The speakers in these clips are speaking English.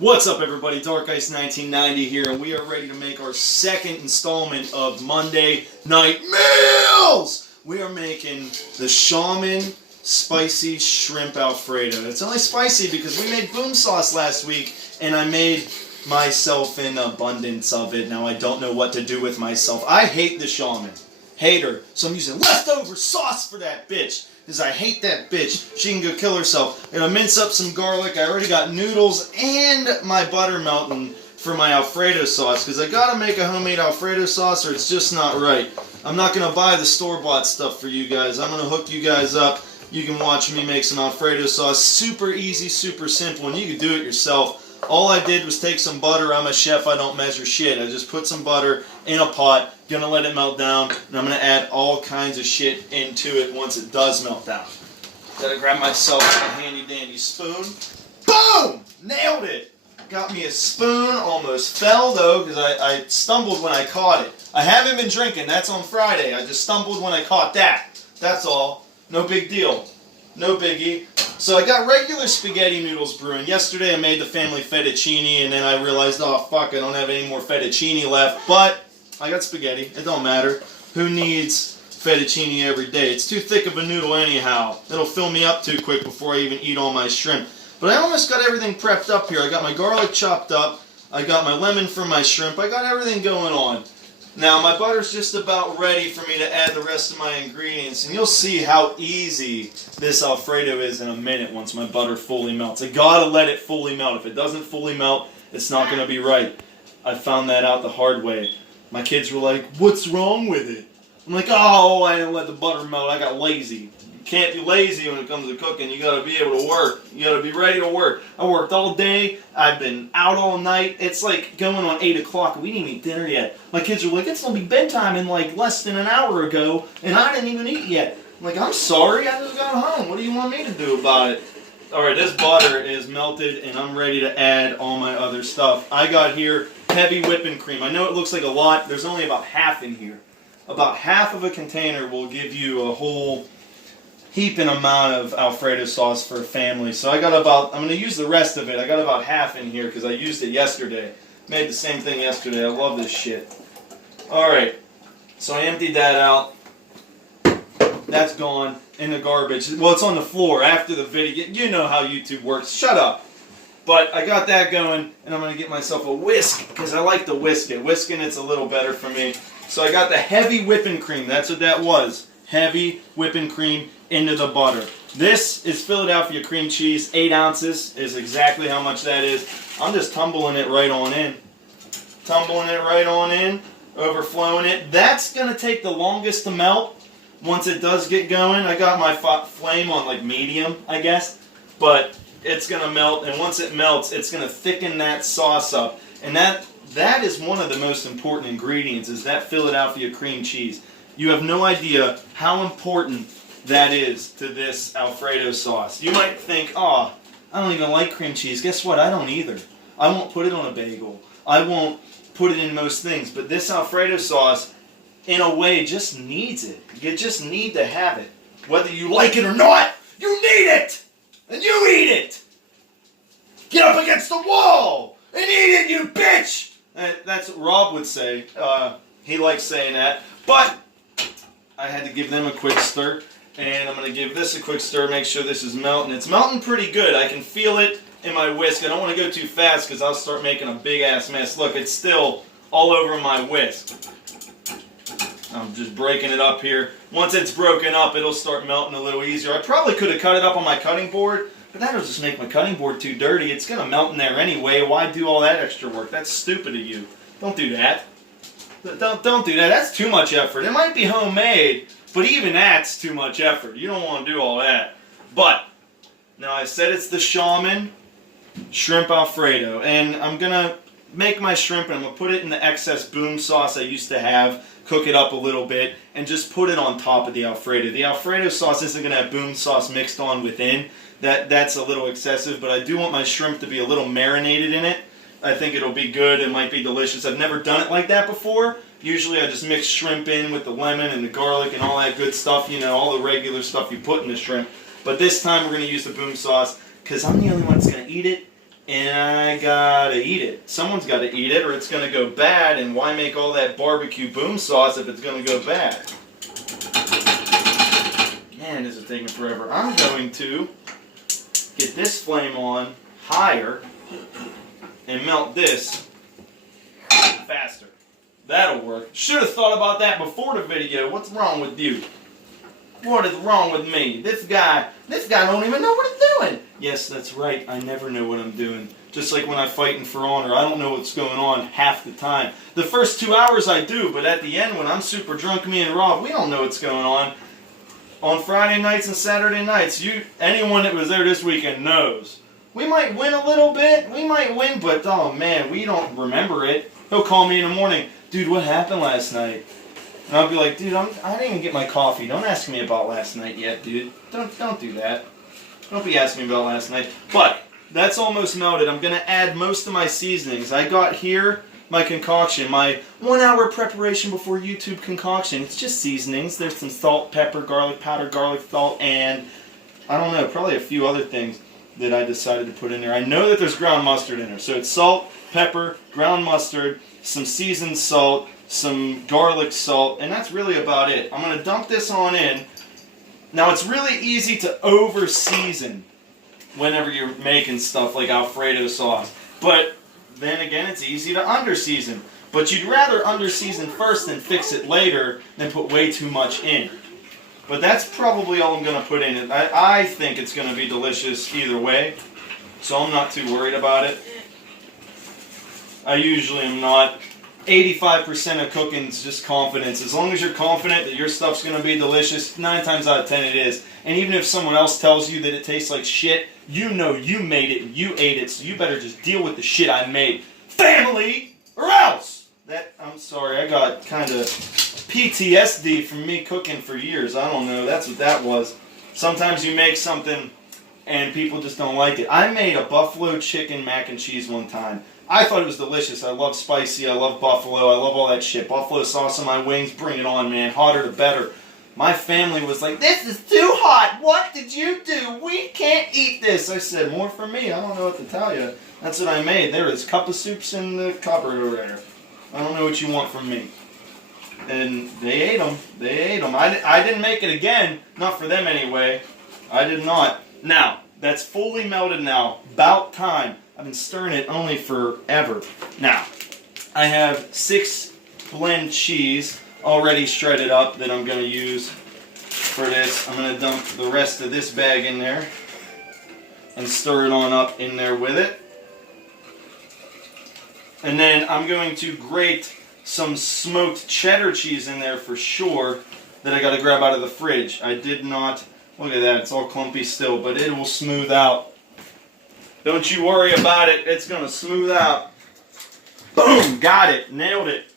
What's up, everybody? Dark Ice 1990 here, and we are ready to make our second installment of Monday Night Meals! We are making the Shaman Spicy Shrimp Alfredo. It's only spicy because we made boom sauce last week, and I made myself an abundance of it. Now I don't know what to do with myself. I hate the Shaman. Hate her. So I'm using leftover sauce for that bitch. Because I hate that bitch. She can go kill herself. I'm going to mince up some garlic. I already got noodles and my butter melting for my Alfredo sauce. Because I got to make a homemade Alfredo sauce or it's just not right. I'm not going to buy the store-bought stuff for you guys. I'm going to hook you guys up. You can watch me make some Alfredo sauce. Super easy, super simple, and you can do it yourself. All I did was take some butter. I'm a chef. I don't measure shit. I just put some butter in a pot. Gonna let it melt down, and I'm gonna add all kinds of shit into it once it does melt down. Gotta grab myself a handy dandy spoon. Boom! Nailed it! Got me a spoon. Almost fell though, because I stumbled when I caught it. I haven't been drinking. That's on Friday. I just stumbled when I caught that. That's all. No big deal. No biggie. So I got regular spaghetti noodles brewing. Yesterday I made the family fettuccine, and then I realized, oh fuck, I don't have any more fettuccine left. But I got spaghetti. It don't matter. Who needs fettuccine every day? It's too thick of a noodle anyhow. It'll fill me up too quick before I even eat all my shrimp. But I almost got everything prepped up here. I got my garlic chopped up. I got my lemon for my shrimp. I got everything going on. Now my butter's just about ready for me to add the rest of my ingredients. And you'll see how easy this Alfredo is in a minute once my butter fully melts. I gotta let it fully melt. If it doesn't fully melt, it's not gonna be right. I found that out the hard way. My kids were like, what's wrong with it? I'm like, oh, I didn't let the butter melt. I got lazy. You can't be lazy when it comes to cooking. You got to be able to work. You got to be ready to work. I worked all day. I've been out all night. It's like going on 8 o'clock. We didn't eat dinner yet. My kids are like, it's going to be bedtime in like less than an hour ago, and I didn't even eat yet. I'm like, I'm sorry. I just got home. What do you want me to do about it? All right, this butter is melted, and I'm ready to add all my other stuff. I got here heavy whipping cream. I know it looks like a lot. There's only about half in here. About half of a container will give you a whole heaping amount of Alfredo sauce for a family. So I got about, I'm going to use the rest of it. I got about half in here because I used it yesterday. Made the same thing yesterday. I love this shit. All right, so I emptied that out. That's gone in the garbage. Well, it's on the floor after the video. You know how YouTube works. Shut up. But I got that going, and I'm going to get myself a whisk, because I like to whisk it. Whisking it's a little better for me. So I got the heavy whipping cream. That's what that was. Heavy whipping cream into the butter. This is Philadelphia cream cheese. 8 ounces is exactly how much that is. I'm just tumbling it right on in. Tumbling it right on in. Overflowing it. That's going to take the longest to melt. Once it does get going, I got my flame on like medium, I guess. But it's going to melt, and once it melts, it's going to thicken that sauce up. And that is one of the most important ingredients, is that Philadelphia cream cheese. You have no idea how important that is to this Alfredo sauce. You might think, oh, I don't even like cream cheese. Guess what? I don't either. I won't put it on a bagel. I won't put it in most things. But this Alfredo sauce, in a way, just needs it. You just need to have it. Whether you like it or not, you need it! And you eat it! Get up against the wall and eat it, you bitch! That's what Rob would say. He likes saying that. But I had to give them a quick stir. And I'm going to give this a quick stir, make sure this is melting. It's melting pretty good. I can feel it in my whisk. I don't want to go too fast because I'll start making a big-ass mess. Look, it's still all over my whisk. I'm just breaking it up here. Once it's broken up, it'll start melting a little easier. I probably could have cut it up on my cutting board, but that'll just make my cutting board too dirty. It's going to melt in there anyway. Why do all that extra work? That's stupid of you. Don't do that. Don't do that. That's too much effort. It might be homemade, but even that's too much effort. You don't want to do all that. But, now I said it's the Shaman Shrimp Alfredo, and I'm going to make my shrimp, and I'm going to put it in the excess boom sauce I used to have, cook it up a little bit, and just put it on top of the Alfredo. The Alfredo sauce isn't going to have boom sauce mixed on within. That's a little excessive, but I do want my shrimp to be a little marinated in it. I think it'll be good. It might be delicious. I've never done it like that before. Usually I just mix shrimp in with the lemon and the garlic and all that good stuff, you know, all the regular stuff you put in the shrimp. But this time we're going to use the boom sauce because I'm the only one that's going to eat it. and I gotta eat it. Someone's gotta eat it or it's gonna go bad, and why make all that barbecue boom sauce if it's gonna go bad? Man, this is taking forever. I'm going to get this flame on higher and melt this faster. That'll work. Should have thought about that before the video. What's wrong with you? What is wrong with me? This guy don't even know what he's doing. Yes, that's right. I never know what I'm doing. Just like when I'm fighting for honor, I don't know what's going on half the time. The first 2 hours I do, but at the end when I'm super drunk, me and Rob, we don't know what's going on. On Friday nights and Saturday nights, anyone that was there this weekend knows. We might win a little bit, but oh man, we don't remember it. He'll call me in the morning, dude, what happened last night? And I'll be like, dude, I didn't even get my coffee. Don't ask me about last night yet, dude. Don't do that. Don't be asking me about last night. But that's almost melted. I'm gonna add most of my seasonings. I got here my concoction, my 1 hour preparation before YouTube concoction. It's just seasonings. There's some salt, pepper, garlic powder, garlic salt, and I don't know, probably a few other things that I decided to put in there. I know that there's ground mustard in there. So it's salt, pepper, ground mustard, some seasoned salt, some garlic salt, and that's really about it. I'm going to dump this on in. Now it's really easy to over season whenever you're making stuff like alfredo sauce. But then again, it's easy to under season. But you'd rather under season first and fix it later than put way too much in. But that's probably all I'm going to put in it. I think it's going to be delicious either way, so I'm not too worried about it. I usually am not. 85% of cooking is just confidence. As long as you're confident that your stuff's going to be delicious, 9 times out of 10 it is. And even if someone else tells you that it tastes like shit, you know you made it and you ate it, so you better just deal with the shit I made. Family, or else! I'm sorry, I got kind of PTSD from me cooking for years. I don't know, that's what that was. Sometimes you make something and people just don't like it. I made a buffalo chicken mac and cheese one time. I thought it was delicious. I love spicy. I love buffalo. I love all that shit. Buffalo sauce on my wings. Bring it on, man. Hotter the better. My family was like, this is too hot. What did you do? We can't eat this. I said, more for me. I don't know what to tell you. That's what I made. There is a cup of soups in the cupboard over there. I don't know what you want from me. And they ate them. They ate them. I didn't make it again. Not for them anyway. I did not. Now, that's fully melted now. About time. I've been stirring it only forever. Now, I have 6 blend cheese already shredded up that I'm going to use for this. I'm going to dump the rest of this bag in there and stir it on up in there with it. And then I'm going to grate some smoked cheddar cheese in there for sure that I got to grab out of the fridge. I did not, look at that, it's all clumpy still, but it will smooth out. Don't you worry about it. It's going to smooth out. Boom! Got it. Nailed it.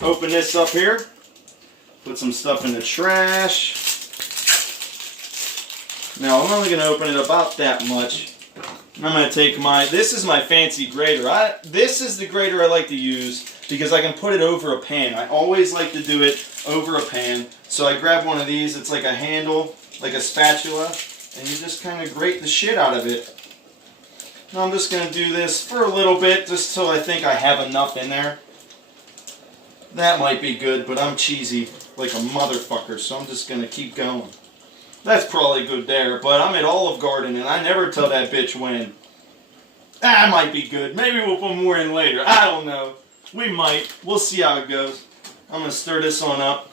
Open this up here. Put some stuff in the trash. Now, I'm only going to open it about that much. I'm going to take this is my fancy grater. This is the grater I like to use because I can put it over a pan. I always like to do it over a pan. So I grab one of these. It's like a handle, like a spatula. And you just kind of grate the shit out of it. Now I'm just going to do this for a little bit, just till I think I have enough in there. That might be good, but I'm cheesy like a motherfucker, so I'm just going to keep going. That's probably good there, but I'm at Olive Garden, and I never tell that bitch when. That might be good. Maybe we'll put more in later. I don't know. We might. We'll see how it goes. I'm going to stir this on up.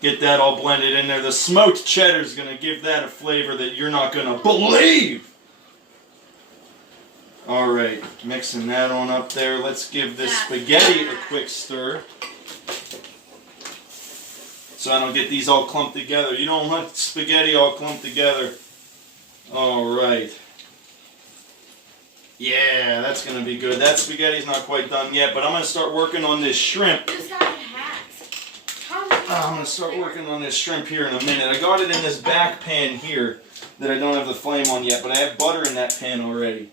Get that all blended in there. The smoked cheddar is going to give that a flavor that you're not going to believe. Alright, mixing that on up there. Let's give this spaghetti a quick stir. So I don't get these all clumped together. You don't want spaghetti all clumped together. Alright. Yeah, that's going to be good. That spaghetti's not quite done yet, but I'm going to start working on this shrimp. I'm going to start working on this shrimp here in a minute. I got it in this back pan here that I don't have the flame on yet, but I have butter in that pan already.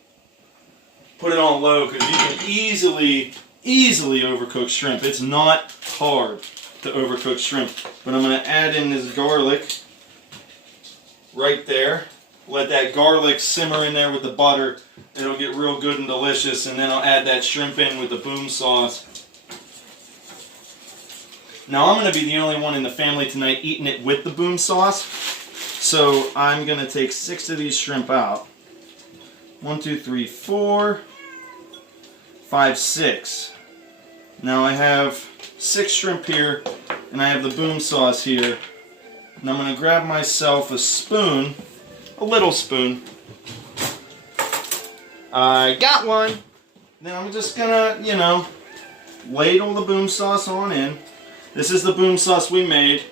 Put it on low because you can easily overcook shrimp. It's not hard to overcook shrimp. But I'm going to add in this garlic right there. Let that garlic simmer in there with the butter. It'll get real good and delicious, and then I'll add that shrimp in with the boom sauce. Now I'm going to be the only one in the family tonight eating it with the boom sauce. So I'm going to take 6 of these shrimp out. 1, 2, 3, 4, 5, 6. Now I have 6 shrimp here, and I have the boom sauce here. And I'm going to grab myself a spoon, a little spoon. I got one. Then I'm just going to, you know, ladle the boom sauce on in. This is the boom sauce we made.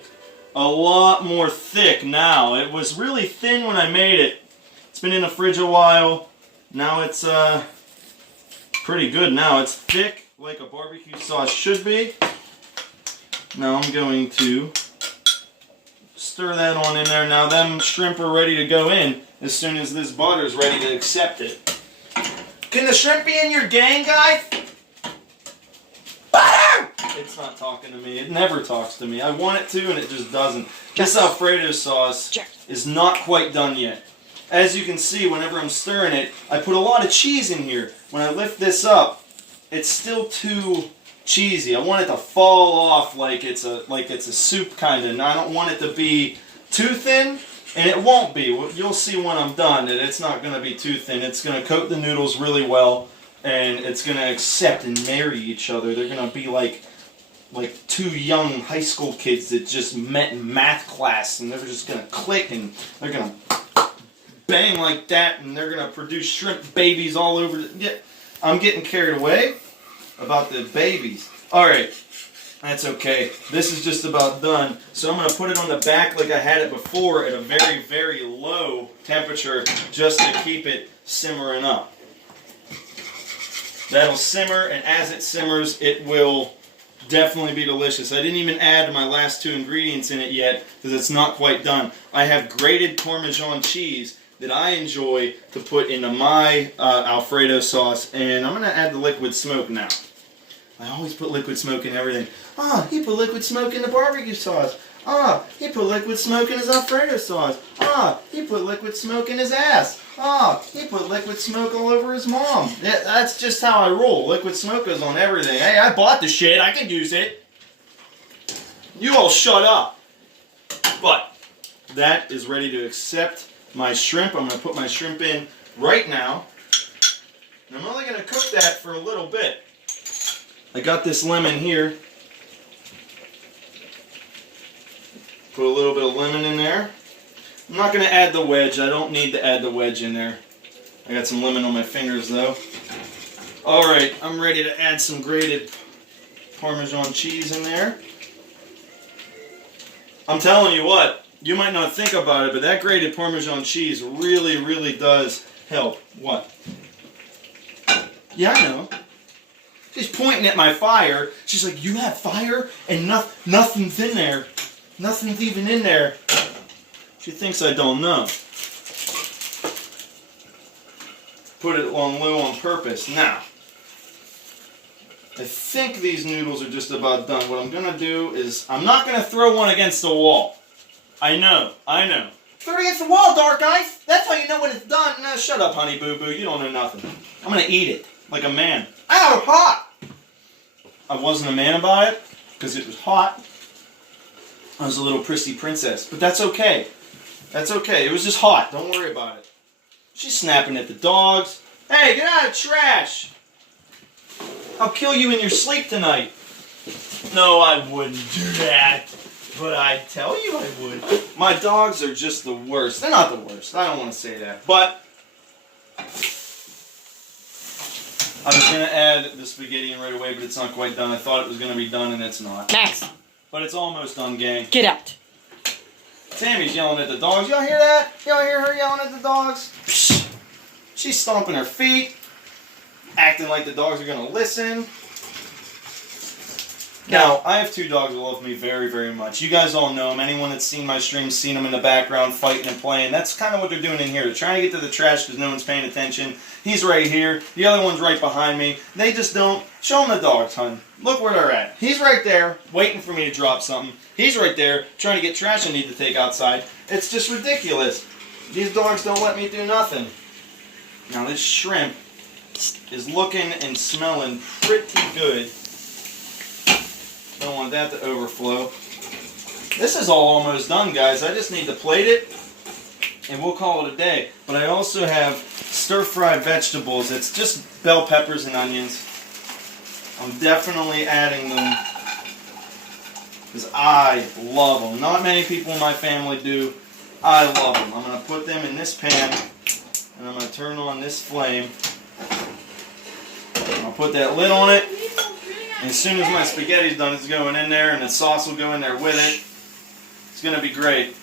A lot more thick now. It was really thin when I made it. It's been in the fridge a while. Now it's pretty good now. It's thick like a barbecue sauce should be. Now I'm going to stir that on in there. Now them shrimp are ready to go in as soon as this butter is ready to accept it. Can the shrimp be in your gang, guys? Butter! It's not talking to me. It never talks to me. I want it to and it just doesn't. This Alfredo sauce is not quite done yet. As you can see, whenever I'm stirring it, I put a lot of cheese in here. When I lift this up, it's still too cheesy. I want it to fall off like it's a soup kind of. And I don't want it to be too thin, and it won't be. You'll see when I'm done that it's not going to be too thin. It's going to coat the noodles really well, and it's going to accept and marry each other. They're going to be like 2 young high school kids that just met in math class, and they're just going to click, and they're going to bang like that, and they're going to produce shrimp babies all over. I'm getting carried away about the babies. Alright, that's okay. This is just about done. So I'm going to put it on the back like I had it before at a very, very low temperature just to keep it simmering up. That'll simmer, and as it simmers, it will definitely be delicious. I didn't even add my last 2 ingredients in it yet because it's not quite done. I have grated Parmesan cheese that I enjoy to put into my Alfredo sauce, and I'm going to add the liquid smoke now. I always put liquid smoke in everything. Ah, he put liquid smoke in the barbecue sauce. Ah, he put liquid smoke in his Alfredo sauce. Ah, he put liquid smoke in his ass. Ah, he put liquid smoke all over his mom. Yeah, that's just how I roll. Liquid smoke goes on everything. Hey, I bought the shit. I can use it. You all shut up. But that is ready to accept my shrimp. I'm going to put my shrimp in right now. And I'm only going to cook that for a little bit. I got this lemon here. Put a little bit of lemon in there. I'm not going to add the wedge. I don't need to add the wedge in there. I got some lemon on my fingers though. Alright, I'm ready to add some grated Parmesan cheese in there. I'm telling you what, you might not think about it, but that grated Parmesan cheese really, really does help. What? Yeah, I know. She's pointing at my fire. She's like, you have fire and nothing's in there. Nothing's even in there. She thinks I don't know. Put it on low on purpose. Now, I think these noodles are just about done. What I'm going to do is, I'm not going to throw one against the wall. I know. Throw it against the wall, Dark Ice. That's how you know when it's done. No, shut up, honey boo boo. You don't know nothing. I'm going to eat it like a man. Ow, hot! I wasn't a man about it because it was hot. I was a little prissy princess, but that's okay. That's okay. It was just hot. Don't worry about it. She's snapping at the dogs. Hey, get out of the trash! I'll kill you in your sleep tonight. No, I wouldn't do that. But I tell you I would. My dogs are just the worst. They're not the worst. I don't want to say that. But I was going to add the spaghetti in right away, but it's not quite done. I thought it was going to be done, and it's not. Max. But it's almost done, gang. Get out. Tammy's yelling at the dogs. Y'all hear that? Y'all hear her yelling at the dogs? Psh. She's stomping her feet, acting like the dogs are going to listen. Now, I have 2 dogs that love me very, very much. You guys all know them. Anyone that's seen my streams, seen them in the background fighting and playing. That's kind of what they're doing in here. They're trying to get to the trash because no one's paying attention. He's right here. The other one's right behind me. They just don't. Show them the dogs, hon. Look where they're at. He's right there, waiting for me to drop something. He's right there, trying to get trash I need to take outside. It's just ridiculous. These dogs don't let me do nothing. Now this shrimp is looking and smelling pretty good. Don't want that to overflow. This is all almost done, guys. I just need to plate it and we'll call it a day. But I also have stir-fried vegetables. It's just bell peppers and onions. I'm definitely adding them because I love them. Not many people in my family do. I love them. I'm going to put them in this pan and I'm going to turn on this flame. I'll put that lid on it. And as soon as my spaghetti's done, it's going in there and the sauce will go in there with it. It's going to be great.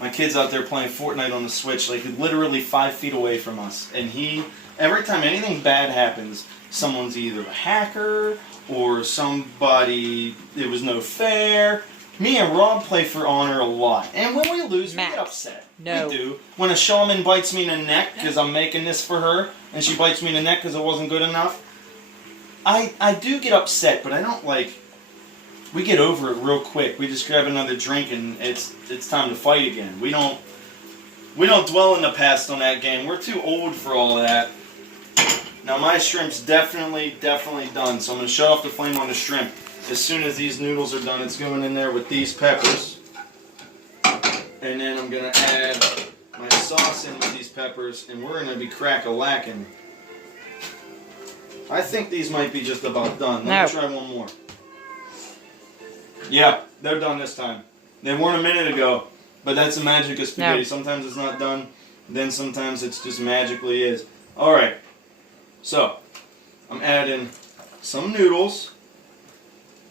My kid's out there playing Fortnite on the Switch, like literally 5 feet away from us. And every time anything bad happens, someone's either a hacker or somebody, it was no fair. Me and Rob play for honor a lot. And when we lose, we get upset. No. We do. When a shaman bites me in the neck because I'm making this for her, and she bites me in the neck because it wasn't good enough, I do get upset, but I don't like... We get over it real quick. We just grab another drink and it's time to fight again. We don't dwell in the past on that game. We're too old for all of that. Now my shrimp's definitely done. So I'm going to shut off the flame on the shrimp. As soon as these noodles are done, it's going in there with these peppers. And then I'm going to add my sauce in with these peppers and we're going to be crack-a-lacking. I think these might be just about done. Let me try one more. Yeah, they're done this time. They weren't a minute ago, but that's the magic of spaghetti. No. Sometimes it's not done, then sometimes it's just magically is. Alright, so I'm adding some noodles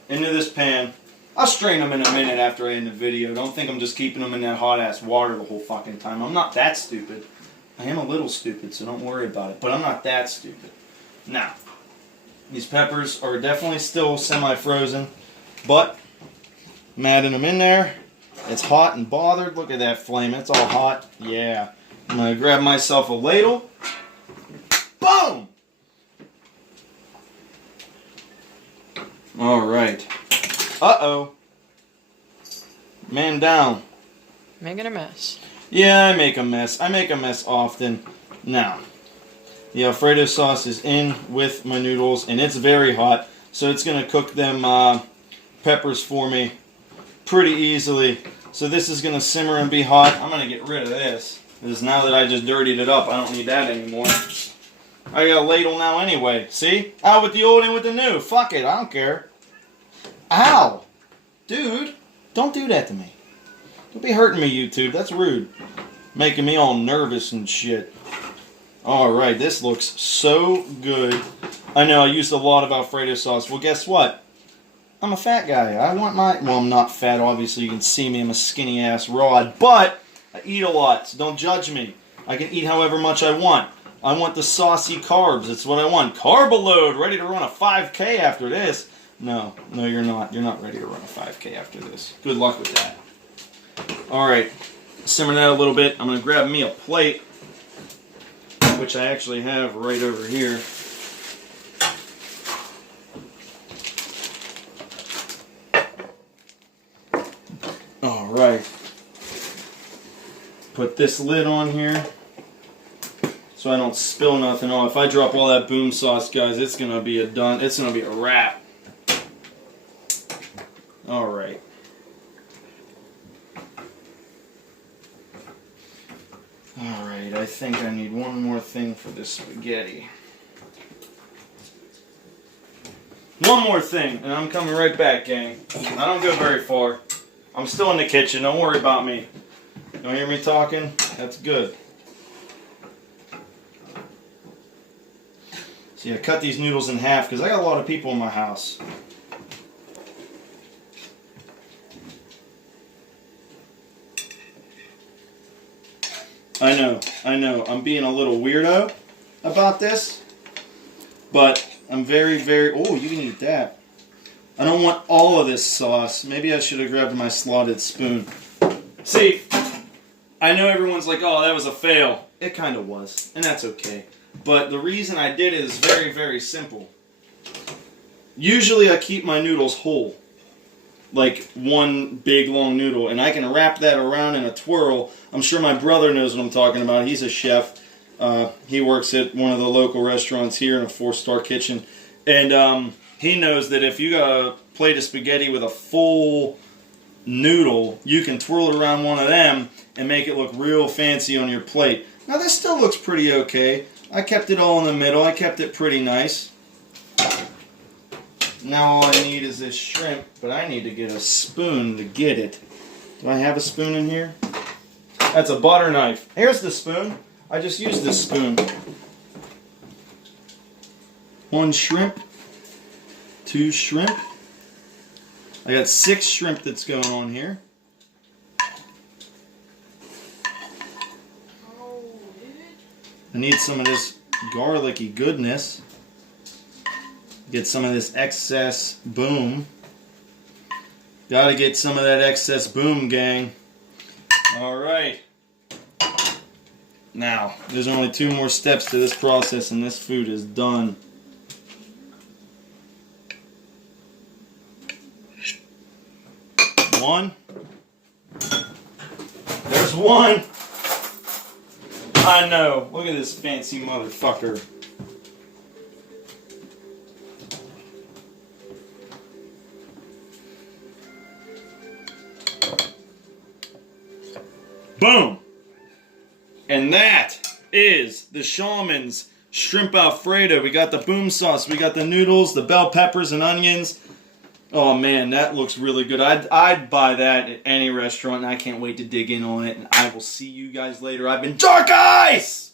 into this pan. I'll strain them in a minute after I end the video. Don't think I'm just keeping them in that hot-ass water the whole fucking time. I'm not that stupid. I am a little stupid, so don't worry about it, but I'm not that stupid. Now, these peppers are definitely still semi-frozen, but I'm adding them in there. It's hot and bothered. Look at that flame. It's all hot. Yeah. I'm going to grab myself a ladle. Boom! Alright. Uh-oh. Man down. Making a mess. Yeah, I make a mess. I make a mess often. Now, the Alfredo sauce is in with my noodles, and it's very hot, so it's going to cook them peppers for me pretty easily. So this is going to simmer and be hot. I'm going to get rid of this, because now that I just dirtied it up, I don't need that anymore. I got a ladle now anyway. See? Out with the old and with the new. Fuck it, I don't care. Ow! Dude, don't do that to me. Don't be hurting me, YouTube. That's rude. Making me all nervous and shit. Alright, this looks so good. I know I used a lot of Alfredo sauce. Well, guess what? I'm a fat guy. I want my... Well, I'm not fat, obviously. You can see me. I'm a skinny-ass rod. But I eat a lot, so don't judge me. I can eat however much I want. I want the saucy carbs. That's what I want. Carb load. Ready to run a 5K after this. No, you're not. You're not ready to run a 5K after this. Good luck with that. Alright. Simmer that a little bit. I'm going to grab me a plate, which I actually have right over here. Alright. Put this lid on here so I don't spill nothing. Oh, if I drop all that boom sauce, guys, it's gonna be it's gonna be a wrap. Alright. Alright, I think I need one more thing for this spaghetti. One more thing, and I'm coming right back, gang. I don't go very far. I'm still in the kitchen, don't worry about me. You don't hear me talking? That's good. See, I cut these noodles in half because I got a lot of people in my house. I know, I'm being a little weirdo about this, but I'm very, oh, you can eat that. I don't want all of this sauce. Maybe I should have grabbed my slotted spoon. See, I know everyone's like, oh, that was a fail. It kind of was, and that's okay. But the reason I did it is very, very simple. Usually I keep my noodles whole. like one big long noodle, and I can wrap that around in a twirl. I'm sure my brother knows what I'm talking about. He's a chef. He works at one of the local restaurants here in a 4-star kitchen, and he knows that if you got a plate of spaghetti with a full noodle, you can twirl it around one of them and make it look real fancy on your plate. Now this still looks pretty okay. I kept it all in the middle. I kept it pretty nice. Now all I need is this shrimp, but I need to get a spoon to get it. Do I have a spoon in here? That's a butter knife. Here's the spoon. I just used this spoon. 1 shrimp. 2 shrimp. I got 6 shrimp that's going on here. I need some of this garlicky goodness. Get some of this excess boom. Gotta get some of that excess boom, gang. Alright. Now, there's only 2 more steps to this process and this food is done. One. There's 1. I know. Look at this fancy motherfucker. Boom! And that is the Shamans shrimp alfredo. We got the boom sauce, we got the noodles, the bell peppers and onions. Oh man, that looks really good. I'd buy that at any restaurant, and I can't wait to dig in on it. And I will see you guys later. I've been Dark Ice!